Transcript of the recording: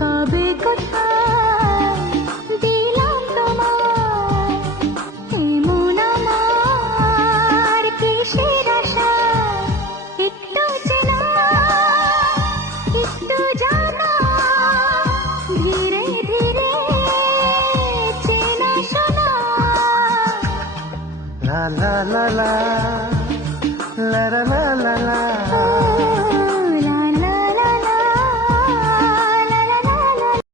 কবে কোথায় দিলাম তোমায় এমন আমার কিসের আশা, একটু চেনা একটু জানা, ধীরে ধীরে চেনা শোনা। লা লা লা লা লা লা লা